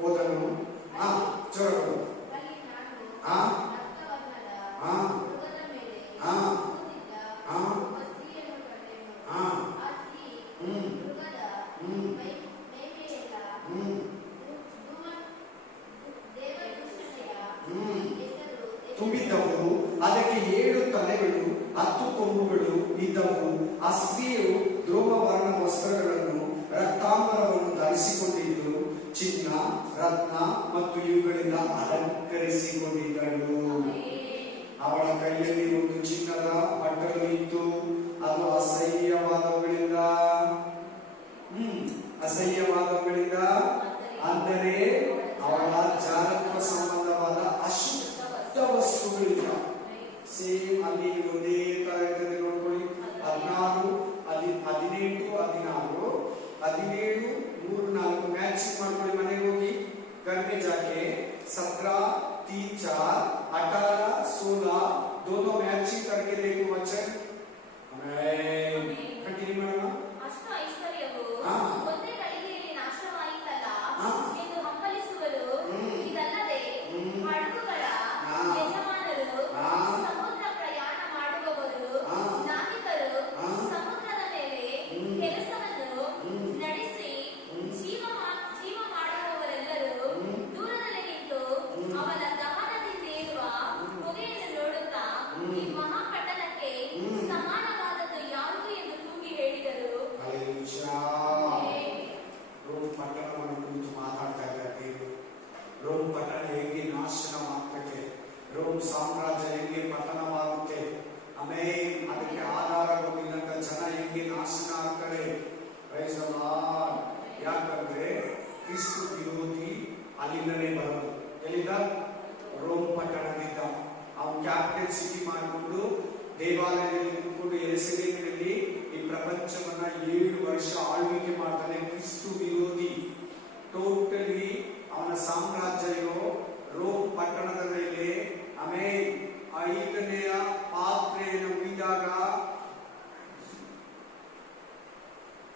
ಹೋದನು ಚೋರರು ತುಂಬಿದ್ದವು. ಅದಕ್ಕೆ 7 ತಲೆಗಳು 10 ಕೊಂಬುಗಳು ಇದ್ದವು. ಆ ಸ್ತ್ರೀಯು ಧೂಮ್ರವರ್ಣ ವಸ್ತ್ರಗಳನ್ನು, ರಕ್ತಾಂಬರವನ್ನು ಧರಿಸಿಕೊಂಡಿದ್ದು, ಚಿನ್ನ, ರತ್ನ ಮತ್ತು ಇವುಗಳಿಂದ ಅಲಂಕರಿಸಿಕೊಂಡಿದ್ದಳು. ಅವಳ ಕೈಯಲ್ಲಿ ಒಂದು ಚಿನ್ನದ ಬಟ್ಟಲು ಇತ್ತು. ಅದು ಅಸಹ್ಯವಾದವುಗಳಿಂದ ಅಂದರೆ ಅವಳ ಜಾರತ್ವ ಸಂಬಂಧವಾದ ಅಶುದ್ಧ ವಸ್ತುಗಳಿಂದ. ಸೇಮ್ ಅಲ್ಲಿ ಒಂದೇ ತರ ಇರ್ತದೆ ನೋಡ್ಕೊಳ್ಳಿ. 16, 18, 16, 17, 3, 4 ಮ್ಯಾಚಿಂಗ್ ಮಾಡ್ಕೊಳ್ಳಿ. ಮನೆಗೆ ಹೋಗಿ ಗರ್ಭೆ ಜಾಕೆ 17, 3, 4, 18, 16 दोनों मैचिंग करके देखो वचन. कंटिन्यू ಮಾಡೋಣ. ಅಷ್ಟು ಐಶ್ವರ್ಯವು ಒಂದೇ ಗಳಿಗೆಯಲ್ಲಿ ನಾಶವಾಯಿತಲ್ಲ ಎಂದು ಹಂಬಲಿಸುವರು. ಇದಲ್ಲದೆ ಹಡಗುಗಳ ಯಜಮಾನರು, ಸಮುದ್ರ ಪ್ರಯಾಣ ಮಾಡುವವರು, ನಾವಿಕರು, ಸಮುದ್ರದ ಮೇಲೆ ಕೆಲಸವನ್ನು ನಡೆಸಿ ಜೀವ ಮಾಡುವವರೆಲ್ಲರೂ ದೂರದಲ್ಲಿ ನಿಂತು ಅವನ ದಹನದಿಂದೇರುವ ಹೊಗೆಯನ್ನು ನೋಡುತ್ತಾ ಈ ಮಹಾಪಟ್ಟಣಕ್ಕೆ ಸಮಾನವಾದದ್ದು ಯಾವುದು ಎಂದು ಕೂಗಿ ಹೇಳಿದರು. ರೋಮ್ ಪಟ್ಟಣವನ್ನು ಕುರಿತು ಮಾತಾಡ್ತಾ ಇದ್ದಾರೆ ದೇವರು. ರೋಮ್ ಪಟ್ಟಣ ಹೇಗೆ ನಾಶನವಾಗ್ತದೆ, ರೋಮ್ ಸಾಮ್ರಾಜ್ಯ ಹೇಗೆ ಪತನವಾಗುತ್ತೆ, ಆಮೇಲೆ ಅದಕ್ಕೆ ಆಧಾರವಾಗಿಲ್ಲಂತ ಜನ ಹೇಗೆ ನಾಶನ ಆಗ್ತಾರೆ. Praise the lord. ಯಾಕಂದ್ರೆ ಕ್ರಿಸ್ತ ವಿರೋಧಿ ಅಲ್ಲಿಂದಲೇ ಬರೋದು. ಎಲ್ಲಿಂದ? ರೋಮ್ ಪಟ್ಟಣದಿಂದ. ಅವನು ಕ್ಯಾಪಿಟಲ್ ಸಿಟಿ ಮಾಡಿಕೊಂಡು ದೇವಾಲಯದಲ್ಲಿ ಕೂತ್ಕೊಂಡು ಯೆರೂಸಲೇಮಿನಲ್ಲಿ ಈ ಪ್ರಪಂಚವನ್ನ 7 ವರ್ಷ ಆಳ್ವಿಕೆ ಮಾಡ್ತಾನೆ. ಕ್ರಿಸ್ತು ವಿರೋಧಿ. ಟೋಟಲಿ ಅವನ ಸಾಮ್ರಾಜ್ಯ ರೋಮ್ ಪಟ್ಟಣದ ಮೇಲೆ. ಆಮೇಲೆ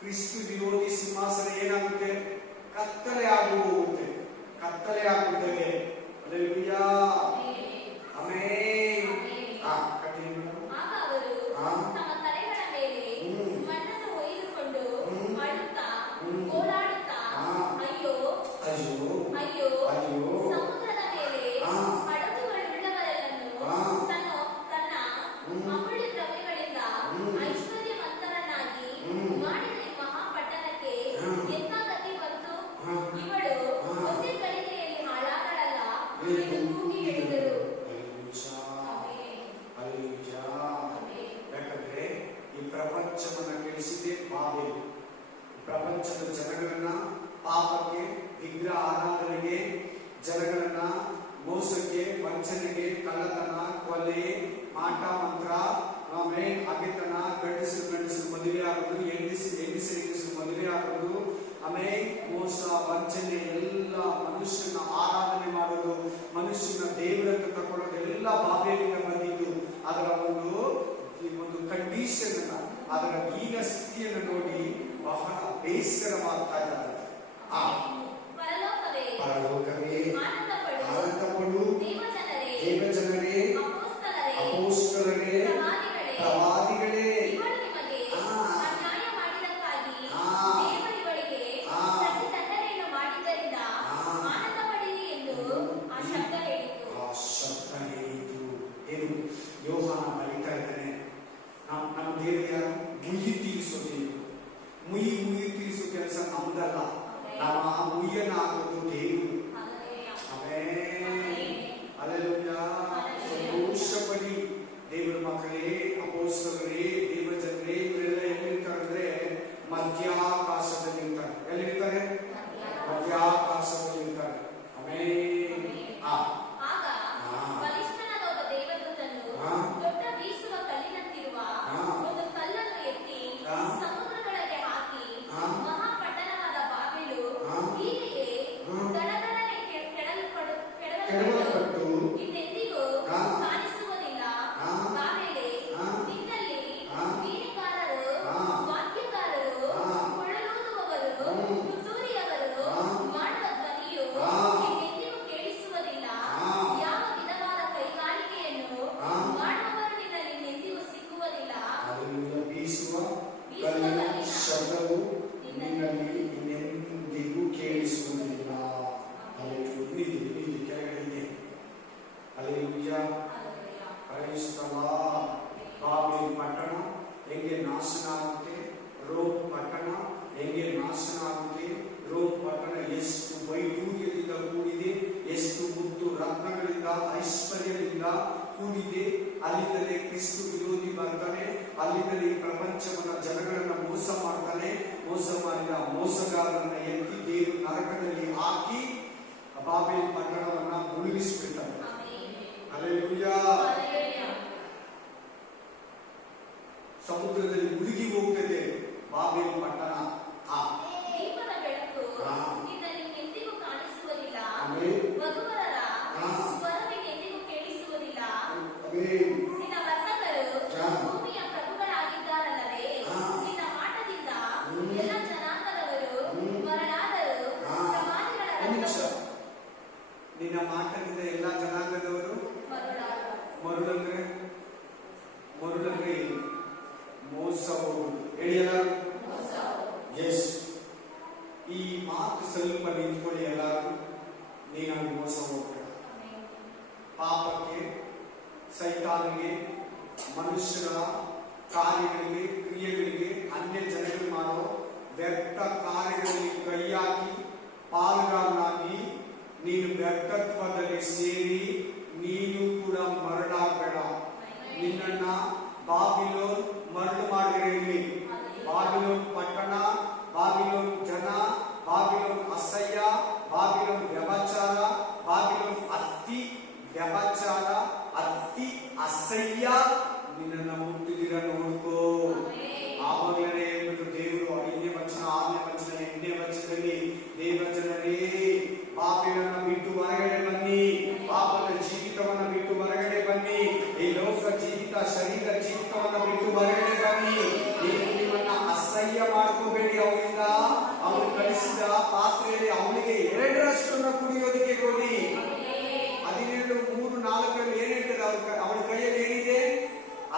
ಕ್ರಿಸ್ತು ವಿರೋಧಿ ಸಿಂಹಾಸನ ಏನಾಗುತ್ತೆ? ಕತ್ತಲೆ ಆಗಿ ಹೋಗುತ್ತೆ. ಕತ್ತಲೆ ಆಗುತ್ತದೆ. Hallelujah, amen. ಕಂಟಿನ್ಯೂ ಮಾಡು. ಆಗ ಅವರು ತಮ್ಮ ತಲೆಗಳ ಮೇಲೆ ಮಣ್ಣನ್ನು ಒಯ್ದುಕೊಂಡು ಅಳುತ್ತಾ ಗೋಳಾಡುತ್ತಾ ಅಯ್ಯೋ ಅಯ್ಯೋ ಅಯ್ಯೋ ಅಯ್ಯೋ ಸಮುದ್ರದ ಮೇಲೆ ಹಡಗುಗಳುಳ್ಳವರೆಲ್ಲನ್ನು ತನ್ನ ಅಮೂಲ್ಯ ದ್ರವ್ಯಗಳಿಂದ ಐಶ್ವರ್ಯವಂತರನ್ನಾಗಿ ಮಾಡಿದ ಈ ಮಹಾಪಟ್ಟಣಕ್ಕೆ ಎಂಥ ಗತಿ ಬಂತು? ಇವಳು ಒಂದೇ ಗಳಿಗೆಯಲ್ಲಿ ಹಾಳಾದಳಲ್ಲ ಎಂದು ಕೂಗಿ ಹೇಳಿದರು. ಯಾಕಂದ್ರೆ ಈ ಪ್ರಪಂಚವನ್ನ ಕೆಡಿಸಿದೆ ಬಾಬೆಲ್. ಪ್ರಪಂಚದ ಜನಗಳನ್ನ ಪಾಪಕ್ಕೆ, ವಿಗ್ರಹ ಆರಾಧನೆಗೆ, ಜನಗಳನ್ನ ಮೋಸಕ್ಕೆ, ವಂಚನೆಗೆ, ಕಳ್ಳತನ, ಕೊಲೆ, ಮಾಟ ಮಂತ್ರ, ಆಮೇಲೆ ಹಗೆತನ, ಗಂಡಸರು ಮದುವೆ ಆಗೋದು, ಹೆಂಗಸರು ಮದುವೆ ಆಗೋದು, ಆಮೇಲೆ ಮೋಸ, ವಂಚನೆ, ಎಲ್ಲ ಮನುಷ್ಯನ ಆರಾಧನೆ ಮಾಡೋದು, ಮನುಷ್ಯನ ದೇವರನ್ನ ತಕೊಳ್ಳೋದು ಎಲ್ಲ ಬಾಬೆಲಿಂದ ಬಂದಿದ್ದು. ಅದರ ಒಂದು ಕಂಡೀಷನ್ ಅನ್ನ, ಅದರ ಈಗ ಸ್ಥಿತಿಯನ್ನು ನೋಡಿ ಬಹಳ ಬೇಸರವಾಗ್ತಾ ಇದ್ದಾರೆ. ಪರಲೋಕವೇ ಆನಂದಪಡು, ದೇವಜನರೇ, ಅಪೊಸ್ತಲರೇ, ಪ್ರವಾದಿಗಳೇ, ಅನ್ಯಾಯ ಮಾಡಿದ್ದಕ್ಕಾಗಿ ದೇವರು ಇವಳಿಗೆ ದಂಡನೆಯನ್ನು ಮಾಡಿದ್ದರಿಂದ ಆನಂದ ಪಡಿರಿ ಎಂದು ಆ ಶಬ್ದ ಹೇಳಿತು. ಏನು ಯೋಹಾನ ಬಲಿತಾ ಇದ್ದಾನೆ. ನಮ್ಮ ದೇವರು ಯಾರು? ಮುಯಿ ತೀರಿಸೋದು. ಮುಯಿ ತೀರಿಸೋ ಕೆಲಸ ನಮ್ದಲ್ಲ. ನಮ್ಮ ಮುಯ್ಯನ ಆಗೋದು ದೇವರು. ಹಲ್ಲೆಲೂಯಾ, ಸಂತೋಷಪಡಿ ದೇವರ ಮಕ್ಕಳೇ, ಅಪೊಸ್ತಲರೇ, ದೇವಜನರೇ, ಇವರೆಲ್ಲ ಎಲ್ಲಿರ್ತಾರಂದ್ರೆ ಮಧ್ಯಾಕಾಶದಲ್ಲಿ ಇರ್ತಾರೆ. ಎಲ್ಲಿರ್ತಾರೆ? ಮಧ್ಯಾಕಾಶದಲ್ಲಿ ಇರ್ತಾರೆ. ಆಮೆನ್. ಆಗ ಬಲಿಷ್ಠನಾದ ಒಬ್ಬ ದೇವದೂತನು ದೊಡ್ಡ ಬೀಸುವ ಕಲ್ಲಿನಂತಿರುವ ಒಂದು ಕಲ್ಲನ್ನು ಎತ್ತಿ ಸಮುದ್ರದೊಳಗೆ ಹಾಕಿ ಮಹಾಪಟ್ಟಣವಾದ ಬಾಬೆಲು ಹೀಗೆಯೇ ದಡದಡನೆ ಕೆಡವಲ್ಪಟ್ಟು ಇನ್ನೆಂದಿಗೂ ಕಾಣಿಸುವುದಿಲ್ಲ. ಬಾಬೆಲೆ, ನಿನ್ನಲ್ಲಿ ವೀಣೆಗಾರರು, ವಾದ್ಯಗಾರರು, ಕೊಳಲೂದುವವರು, ತುತ್ತೂರಿಯವರು ಮಾಡುವ ಧ್ವನಿಯು ಇನ್ನೆಂದಿಗೂ ಕೇಳಿಸುವುದಿಲ್ಲ. ಯಾವ ವಿಧವಾದ ಕೈಗಾರಿಕೆಯನ್ನು ಮಾಡುವವರು ನಿನ್ನಲ್ಲಿ ಇನ್ನೆಂದಿಗೂ ಸಿಕ್ಕುವುದಿಲ್ಲ. ಬೀಸುವ ಕಲ್ಲಿನ ಶಬ್ದವು ನಿನ್ನಲ್ಲಿ ಇನ್ನೆಂದಿಗೂ ಕೇಳಿಸುವುದಿಲ್ಲ. ಕೆಳಗಡೆ hallelujah, praise the lord. Babel ಪಟ್ಟಣ ಹೆಂಗೆ ನಾಶನ ಆಗುತ್ತೆ, ರೋಮ್ ಪಟ್ಟಣ ಹೆಂಗೆ ನಾಶನ ಆಗುತ್ತೆ. ರೋಮ್ ಪಟ್ಟಣ ಎಷ್ಟು ವೈಡೂರ್ಯದಿಂದ ಕೂಡಿದೆ, ಎಷ್ಟು ಮುತ್ತು ರತ್ನಗಳಿಂದ, ಐಶ್ವರ್ಯದಿಂದ ಕೂಡಿದೆ. ಅಲ್ಲಿಂದಲೇ ಕ್ರಿಸ್ತು ವಿರೋಧಿ ಬರ್ತಾನೆ. ಅಲ್ಲಿಂದಲೇ ಈ ಪ್ರಪಂಚವನ್ನ, ಜನಗಳನ್ನ ಮೋಸ ಮಾಡ್ತಾನೆ. ಮೋಸ ಮಾಡಿದ ಮೋಸಗಾರರನ್ನ ಎತ್ತಿ ದೇವರು ನರಕದಲ್ಲಿ ಹಾಕಿ ಬಾಬೆಲ್ ಪಟ್ಟಣವನ್ನ ಮುಳುಗಿಸ್ಬಿಡ್ತಾನೆ. ಹಲ್ಲೆಲೂಯಾ, ಸಮುದ್ರದಲ್ಲಿ ಮುಳುಗಿ ಹೋಗ್ತದೆ ಬಾಬೆಲ್ ಪಟ್ಟಣ. ದೀಪದ ಬೆಳಕು ನಿನ್ನಲ್ಲಿ ಎಂದಿಗೂ ಕಾಣಿಸುವುದಿಲ್ಲ. ಆಮೆನ್. ವಧುವರರ ಸ್ವರವೆಂದಿಗೂ ಕೇಳಿಸುವುದಿಲ್ಲ. ಆಮೆನ್. ನಿನ್ನ ವರ್ತಕರು ಭೂಮಿಯ ಪ್ರಭುಗಳಾಗಿದ್ದಾರಲ್ಲವೇ? ನಿನ್ನ ಮಾಟದಿಂದ ಎಲ್ಲ ಜನಾಂಗದವರು ಮರಳಾದರು. ಪ್ರವಾದಿಗಳ ನಿನ್ನ ಮಾಟದಿಂದ ಎಲ್ಲ ಜನಾಂಗದವರು ಮರುಳಂದ್ರೆ ಮೋಸ ಹೋಗುದು. ಹೇಳಿಯಲ್ಲ? ಎಸ್. ಈ ಮಾತು ಸ್ವಲ್ಪ ನಿಂತ್ಕೊಳ್ಳಿ ಎಲ್ಲರೂ. ನೀನಾಗಿ ಮೋಸ ಹೋಗ್ಬೇಡ. ಪಾಪಕ್ಕೆ, ಸೈತಾನಿಗೆ, ಮನುಷ್ಯರ ಕಾರ್ಯಗಳಿಗೆ, ಕ್ರಿಯೆಗಳಿಗೆ, ಅನ್ಯ ಜನಗಳು ಮಾಡೋ ವ್ಯರ್ಥ ಕಾರ್ಯಗಳಲ್ಲಿ ಕೈ ಹಾಕಿ ಪಾಲುಗಾರನಾಗಿ ನೀನು ವ್ಯರ್ಥತ್ವದಲ್ಲಿ ಸೇರಿ ನೀನು ಕೂಡ ಮರಳಾಗಬೇಡ. ನಿನ್ನನ್ನ ಬಾಬಿಲೋನ್ ಮರಳು ಮಾಡಿರಲಿ. ಬಾಬಿಲೋನ್ ಪಟ್ಟಣ, ಬಾಬಿಲೋನ್ ಜನ, ಬಾಬಿಲೋನ್ ಅಸಹ್ಯ, ಬಾಬಿಲೋನ್ ವ್ಯಭಚಾರ, ಬಾಬಿಲೋನ್ ಅತಿ ವ್ಯಭಚಾರ, ಅತಿ ಅಸಹ್ಯ ನಿನ್ನನ್ನು ಮುಟ್ಟಿದಿರ ನೋಡ್ಕೋ. ಆವಾಗಲೇ ಹೇಳ್ಬಿಟ್ಟು ದೇವರು 5ನೇ ವಚನ, 6ನೇ ವಚನ, 8ನೇ ವಚನದಲ್ಲಿ ದೇವಜನರೇ ಪಾಪಗಳನ್ನು ಬಿಟ್ಟು ಹೊರಗಡೆ ಬನ್ನಿ. ಪಾಪದ ಜೀವಿತವನ್ನ ಬಿಟ್ಟು ಹೊರಗಡೆ ಬನ್ನಿ. ಈ ಲೋಕ ಜೀವಿತ, ಶರೀರ ಜೀವಿತವನ್ನ ಬಿಟ್ಟು ಹೊರಗಡೆ ಬನ್ನಿ. ನೀವು ನಿಮ್ಮನ್ನ ಅಸಹ್ಯ ಮಾಡ್ಕೋಬೇಡಿ. ಪಾತ್ರೆಯಲ್ಲಿ ಅವನಿಗೆ 2ರಷ್ಟನ್ನು ಕುಡಿಯೋದಕ್ಕೆ ಕೊಡಿ. 17, 3, 4 ಏನ್ ಹೇಳ್ತಾರೆ? ಅವಳ ಕೈಯಲ್ಲಿ ಏನಿದೆ?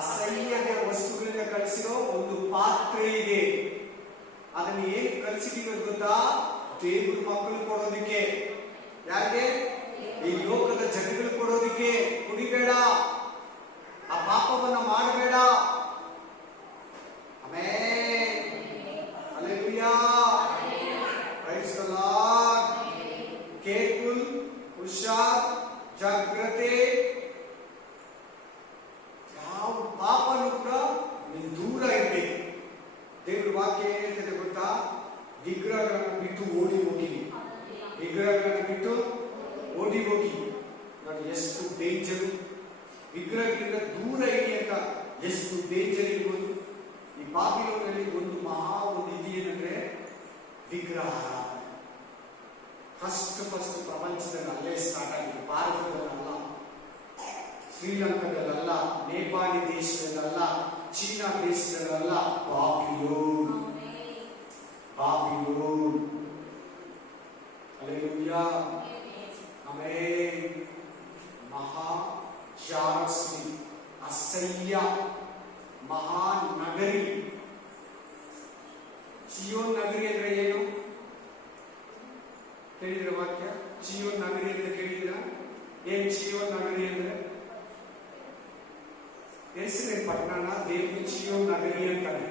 ಅಸಹ್ಯದ ವಸ್ತುಗಳಿಂದ ಕಳಿಸಿರೋ ಒಂದು ಪಾತ್ರೆ ಇದೆ. ಅದನ್ನು ಏನ್ ಕಲಿಸಿದೀವಿ ಗೊತ್ತಾ? ದೇವ್ರ ಮಕ್ಕಳು ಕೊಡೋದಿಕ್ಕೆ. ಯಾರಿಗೆ? ಈ ಲೋಕದ ಜನಗಳು ಕೊಡೋದಿಕ್ಕೆ. ಕುಡಿಬೇಡ, ಆ ಪಾಪವನ್ನ ಮಾಡಬೇಡ. Amen, hallelujah, praise the lord. Careful, ಹುಷಾರ್, ಜಾಗ್ರತೆ. ಯಾವ ಪಾಪನೂ ಕೂಡ ನೀವು ದೂರ ಇರಬೇಕು. ದೇವ್ರ ವಾಕ್ಯ ಏನ್ ಹೇಳ್ತದೆ ಗೊತ್ತಾ? ವಿಗ್ರಹಗಳನ್ನು ಬಿಟ್ಟು ಓಡಿ ಹೋಗಿ. ವಿಗ್ರಹಗಳನ್ನು ಬಿಟ್ಟು ಓಡಿ ಹೋಗಿ. ನೋಡಿ ಎಷ್ಟು ಡೇಂಜರ್. ವಿಗ್ರಹದಿಂದ ದೂರ ಇರಿ ಅಂತ ಎಷ್ಟು ಡೇಂಜರ್ ಇರ್ಬೋದು. ಈ ಬಾಬಿಲೋನಲ್ಲಿ ಒಂದು ಇದೆಯೇನಂದ್ರೆ ವಿಗ್ರಹ. ಫಸ್ಟ್ ಪ್ರಪಂಚದಲ್ಲಿ ಅಲ್ಲೇ ಸ್ಟಾರ್ಟ್ ಆಗಿದೆ. ಭಾರತದಲ್ಲ, ಶ್ರೀಲಂಕಾದಲ್ಲ, ನೇಪಾಳಿ ದೇಶದಲ್ಲ, ಚೀನಾ ದೇಶದಲ್ಲ, ಬಾಬಿಲೋನ್. ಬಾಬಿಲೋನ್. Hallelujah, amen. ಮಹಾ ಜಾರಸ್ವಿ, ಅಸಹ್ಯ ಮಹಾನಗರಿ. ಚಿಯೋನ್ ನಗರಿ ಅಂದ್ರೆ ಏನು ಕೇಳಿದ್ರೆ? ವಾಕ್ಯ ಚಿಯೋನ್ ನಗರಿ ಅಂತ ಕೇಳಿದ್ರ? ಏನ್ ಚಿಯೋನ್ ನಗರಿ ಅಂದ್ರೆ? ಯೆರೂಸಲೇಮ್ ಪಟ್ಟಣ ದೇವರು ಚಿಯೋನ್ ನಗರಿ ಅಂತಾನೆ.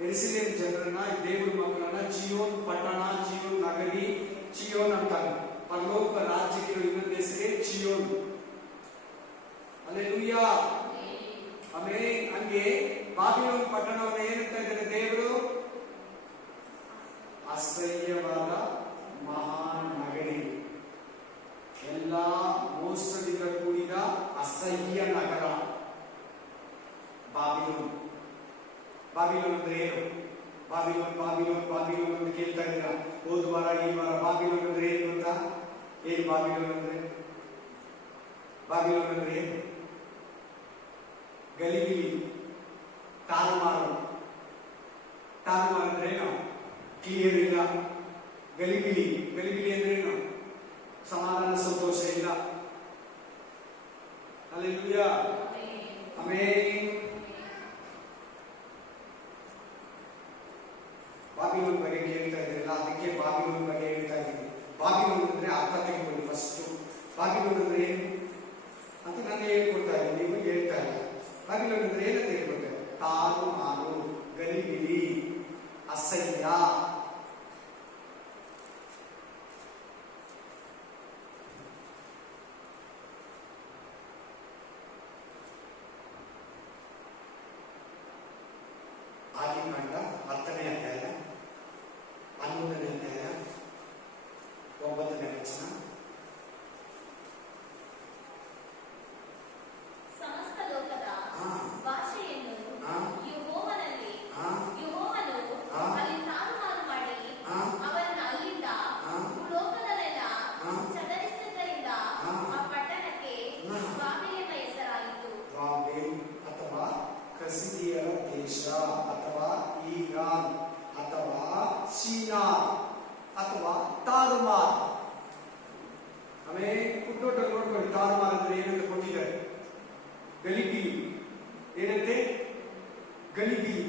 ಯೆರೂಸಲೇಮ್ ಜನರನ್ನ, ದೇವ್ರ ಮಕ್ಕಳನ್ನ ಚಿಯೋನ್ ಪಟ್ಟಣ, ಚಿಯೋನ್ ನಗರಿ, ಚಿಯೋನ್ ಅಂತಾನೆ. ಪರಲೋಕ ರಾಜ್ಯಕ್ಕೆ ಇನ್ನೊಂದು ಹೆಸರೇ ಚಿಯೋನ್. Hallelujah, amen. ಹಂಗೆ ಬಾಬಿಲೋನ್ ಪಟ್ಟಣವನ್ನು ಏನಂತ ಇದ್ದಾರೆ ದೇವರು? ಅಸಹ್ಯವಾದ ಮಹಾನಗರಿ. ಎಲ್ಲ ಮೋಸದಿಂದ ಕೂಡಿದ ಅಸಹ್ಯ ನಗರ ಬಾಬಿಲೋನ್. ಬಾಬಿಲೋನ್ ಅಂದ್ರೆ ಏನು? ಬಾಬಿಲೋನ್ ಬಾಬಿಲೋನ್ ಬಾಬಿಲೋನ್ ಅಂತ ಕೇಳ್ತಾ ಇದ್ದೀರಾ ಹೋದ ವಾರ ಈ ವಾರ. ಬಾಬಿಲೋನ್ ಅಂದ್ರೆ ಏನು ಗೊತ್ತಾ? ಏನು ಬಾಬಿಲೋನ್ ಅಂದ್ರೆ? ಬಾಬಿಲೋನ್ ಅಂದ್ರೆ ಏನು? ಗಲಿಬಿಲಿ, ತಾರುಮಾರು. ತಾರುಮಾರು ಅಂದ್ರೆ ಏನು? ಕ್ಲಿಯರ್ ಇಲ್ಲ. ಗಲಿಬಿಲಿ, ಗಲಿಬಿಲಿ ಅಂದ್ರೆ ಏನು? ಸಮಾಧಾನ, ಸಂತೋಷ ಇಲ್ಲ. Hallelujah, amen. ಬಾಬಿಲೋನ್ ಬಗ್ಗೆ ಕೇಳ್ತಾ ಇದ್ದೀರಲ್ಲ, ಅದಕ್ಕೆ ಬಾಬಿಲೋನ್ ಬಗ್ಗೆ ಹೇಳ್ತಾ ಇದ್ದೀನಿ. ಬಾಬಿಲೋನ್ ಅಂದ್ರೆ ಅರ್ಥ ತೆಗೆದುಕೊಳ್ಳಿ ಫಸ್ಟ್. ಬಾಬಿಲೋನ್ ಅಂದ್ರೆ ಏನು ಅಂತ ನಾನು ಹೇಳ್ಕೊಡ್ತಾ ಇದ್ದೀನಿ, ನೀವು ಹೇಳ್ತಾ ಇಲ್ಲ. ಬಾಬಿಲೋನ್ ಅಂದ್ರೆ ಏನಂತ ಹೇಳ್ಕೊಡ್ತಾರೆ? ತಾರುಮಾರು, ಗಲಿಬಿಲಿ, ಅಸಹ್ಯ. ಆದಿಕಾಂಡ 10ನೇ ಅಧ್ಯಾಯ 11ನೇ ಅಧ್ಯಾಯ 9ನೇ ವಚನ. ಸಮಸ್ತ ಲೋಕದ ಭಾಷೆಯನ್ನು ಯೆಹೋವನಲ್ಲಿ ಯೆಹೋವನು ಅಲ್ಲಿ ತಾರುಮಾರು ಮಾಡಿ ಅವರನ್ನು ಅಲ್ಲಿಂದ ಭೂಲೋಕದಲ್ಲೆಲ್ಲ ಚದರಿಸಿದ್ದರಿಂದ ಆ ಪಟ್ಟಣಕ್ಕೆ ಬಾಬೆಲ್ ಎಂಬ ಹೆಸರಾಯಿತು. ಬಾಬೆಲ್ ಅಥವಾ ಕಸ್ದೀಯರ ದೇಶ ಅಥವಾ ಇರಾನ್ ಅಥವಾ ಚೀನಾ ಅಥವಾ ತಾರುಮಾರ್. ಆಮೇಲೆ ಫುಟ್ನೋಟಲ್ಲಿ ನೋಡ್ಕೊಳ್ಳಿ, ತಾರುಮಾರ್ ಅಂದ್ರೆ ಏನಂತ ಕೊಟ್ಟಿದ್ದಾರೆ? ಗಲಿಬಿಲಿ. ಏನಂತೆ? ಗಲಿಬಿಲಿ.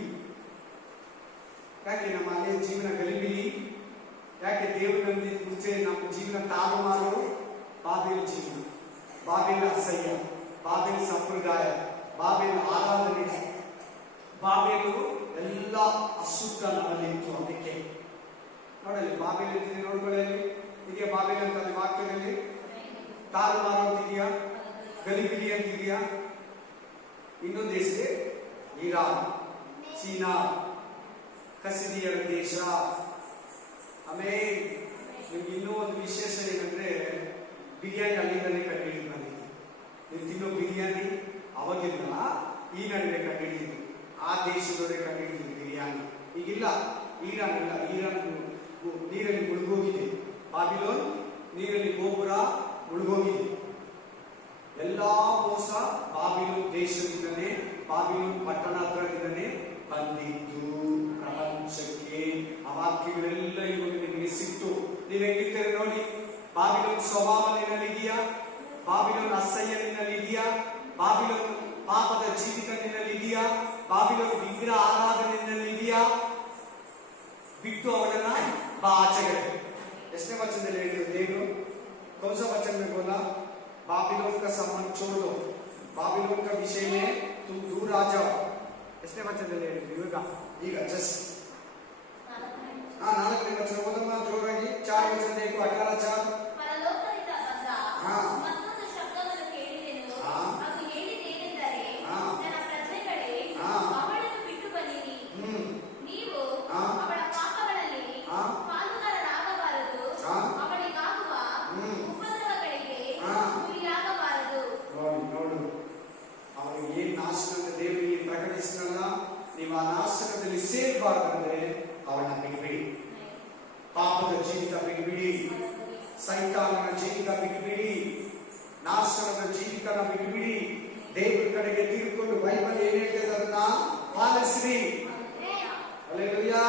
ಯಾಕೆ ನಮ್ಮ ಅಲ್ಲೇ ಜೀವನ ಗಲಿಬಿಲಿ? ಯಾಕೆ ದೇವರಲ್ಲಿ ಮುಂಚೆ ನಮ್ಮ ಜೀವನ ತಾರುಮಾರು? ಬಾಬೆಲ್ ಜೀವನ, ಬಾಬೆಲ್ ಅಸಹ್ಯ, ಬಾಬೆಲ್ ಸಂಪ್ರದಾಯ, ಬಾಬೆಲ್ ಆರಾಧನೆ, ಬಾಬೆಲು ಎಲ್ಲ ಅಶುದ್ಧ ನಮ್ಮಲ್ಲಿ ಇತ್ತು. ಅದಕ್ಕೆ ನೋಡಲಿ ಬಾಬೆಲ್ ಅಂತಿದೆ, ನೋಡ್ಕೊಳ್ಳಿ ಇದೆಯಾ ಬಾಬೆಲ್ ಅಂತ ವಾಕ್ಯದಲ್ಲಿ? ತಾರುಮಾರು ಅಂತಿದೆಯಾ? ಗಲಿಬಿಲಿ ಅಂತಿದೆಯಾ? ಇನ್ನೊಂದು ಹೆಸರೇ ಇರಾನ್, ಚೀನಾ, ಕಸ್ದೀಯರ ದೇಶ. ಆಮೇಲೆ ನಿಮ್ಗೆ ಇನ್ನೂ ಒಂದು ವಿಶೇಷ ಏನಂದ್ರೆ, ಬಿರಿಯಾನಿ ಅಲ್ಲಿಂದಲೇ ಕಂಡುಹಿಡಿದು ಬಂದಿದೆ. ನೀವು ತಿನ್ನೋ ಬಿರಿಯಾನಿ ಅವಾಗಿಲ್ಲ, ಈ ನಡುವೆ ಕಂಡುಹಿಡಿದಿದ್ದು. ಆ ದೇಶದವರೇ ಕಂಡುಹಿಡಿದಿದ್ದು ಬಿರಿಯಾನಿ. ಈಗಿಲ್ಲ, ಇರಾನ್ ಇಲ್ಲ, ಇರಾನ್ ನೀರಲ್ಲಿ ಮುಳುಗೋಗಿದೆ. ಬಾಬಿಲೋನ್ ನೀರಲ್ಲಿ ಗೋಪುರ ಮುಳುಗೋಗಿದೆ. ಎಲ್ಲಾ ಮೋಸ ಬಾಬಿಲೋನ್ ದೇಶದಿಂದನೇ, ಬಾಬಿಲೋನ್ ಪಟ್ಟಣ ಹತ್ರದಿಂದನೇ ಬಂದಿದ್ದು ಪ್ರಪಂಚಕ್ಕೆ. ಆ ವಾಕ್ಯಗಳೆಲ್ಲ ಇವಾಗ ನೀವು ಹೆಂಗಿರ್ತೀರಿ ನೋಡಿ. ಬಾಬಿಲೋನ್ ಸ್ವಭಾವ ನಿನ್ನಲ್ಲಿದೆಯಾ? ಬಾಬಿಲೋನ್ ಅಸಹ್ಯ ನಿನ್ನಲ್ಲಿದೆಯಾ? ಬಾಬಿಲೋನ್ ಪಾಪದ ಜೀವಿತ ನಿನ್ನಲ್ಲಿದೆಯಾ? ಬಾಬಿಲೋನ್ ವಿಗ್ರಹ ಆರಾಧನೆ ನಿನ್ನಲ್ಲಿದೆಯಾ? ಬಿಟ್ಟು ಅವಳನ್ನ ಬಾ ಆಚೆಗಡೆ. ಎಷ್ಟನೇ ವಚನದಲ್ಲಿ ಹೇಳಿದ್ರು ದೇವರು? कौन सा वचन में बोला? बाबिलोन का संबंध छोड़ दो, बाबिलोन का विषय में तुम दूर आ जाओ. ಎಷ್ಟನೇ ವಚನದಲ್ಲಿ ಹೇಳಿದ್ರು? ಈಗ ಜಸ್ಟ್ 4ನೇ ವಚನ ಓದಮ್ಮ ಜೋರಾಗಿ. 4 ವಚನ देखो 18 ಪರಲೋಕದಿಂದ ಬಂದ ಮತ್ತೊಂದು ಶಬ್ದವನ್ನು ಕೇಳಿದೆನು. ಅದು ಹೇಳಿದ್ದೇನೆಂದರೆ, ನನ್ನ ಪ್ರಜೆಗಳೇ, ಅವಳನ್ನು ಬಿಟ್ಟು ಬನ್ನಿರಿ. ನೀವು ಅವಳ ಪಾಪಗಳಲ್ಲಿ ಪಾಲುಗಾರರಾಗಬಾರದು, ಅವಳಿಗಾಗುವ ಉಪದ್ರವಗಳಿಗೆ ಗುರಿಯಾಗಬಾರದು. ನೋಡು ಅವರಿಗೆ ಏನ್ ನಾಶನ ದೇವರಿಗೆ ಪ್ರಕಟಿಸಿರಲ್ಲ. ನೀವು ಆ ನಾಶನದಲ್ಲಿ ಸೇರಬಾರ್ದಂದ್ರೆ ಅವಳನ್ನ ಬಿಟ್ಬಿಡಿ. ಪಾಪದ ಜೀವಿತ ಬಿಟ್ಬಿಡಿ, ಸೈತಾನನ ಜೀವಿತ ಬಿಟ್ಬಿಡಿ, ನಾಶನದ ಜೀವಿತನ ಬಿಟ್ಬಿಡಿ. ದೇವರ ಕಡೆಗೆ ತಿರುಗಿಕೊಂಡು ಬೈಬಲ್ ಏನ್ ಹೇಳ್ತದೆ ಅದನ್ನ ಪಾಲಿಸ್ರಿ. ಹಲ್ಲೆಲೂಯಾ.